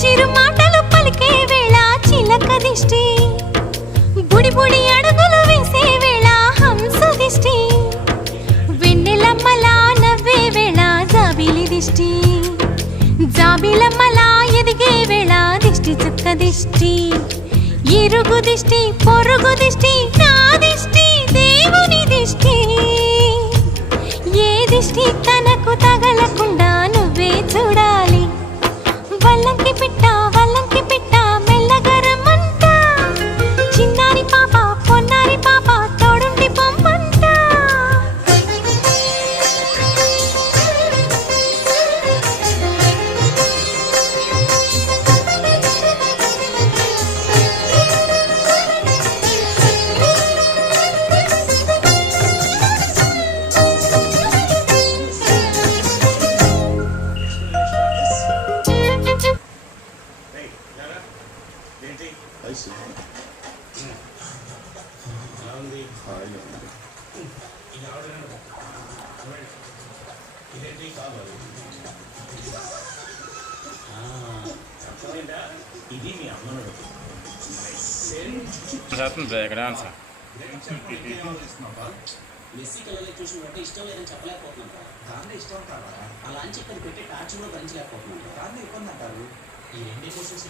చిరు మాటలు పలికే వేళ చిలక దిష్టి, బుడి బుడి అడుగులు వేసే వేళ హంస దిష్టి, వెన్నెలమ్మలా నవ్వే వేళ జాబిలి దిష్టి, జాబిలమ్మలా ఎదిగే వేళ దిష్టి చుక్క దిష్టి, ఇరుగు దిష్టి పొరుగు దిష్టి నా దిష్టి దేవుని దిష్టి, ఏ దిష్టి తనకు తగలకుండా నువ్వే చూడాలి, వల్లంకి పిట్ట మెల్లగరమంట, చిన్నారి పాప పొన్నారి పాప తోడుండి పొమ్మంట. ఇది మీ అమ్మను మెస్సీ కలర్ చూసిన బట్టి ఇష్టం లేదని చెప్పలేకపోతున్నాం. దాన్ని ఇష్టం కాదా అలా అని చెప్పి పెట్టి టార్చ్ కూడా భరించలేకపోతున్నాం. దాన్ని ఇబ్బంది అంటారు. ఈ రెండు క్వశ్చన్స్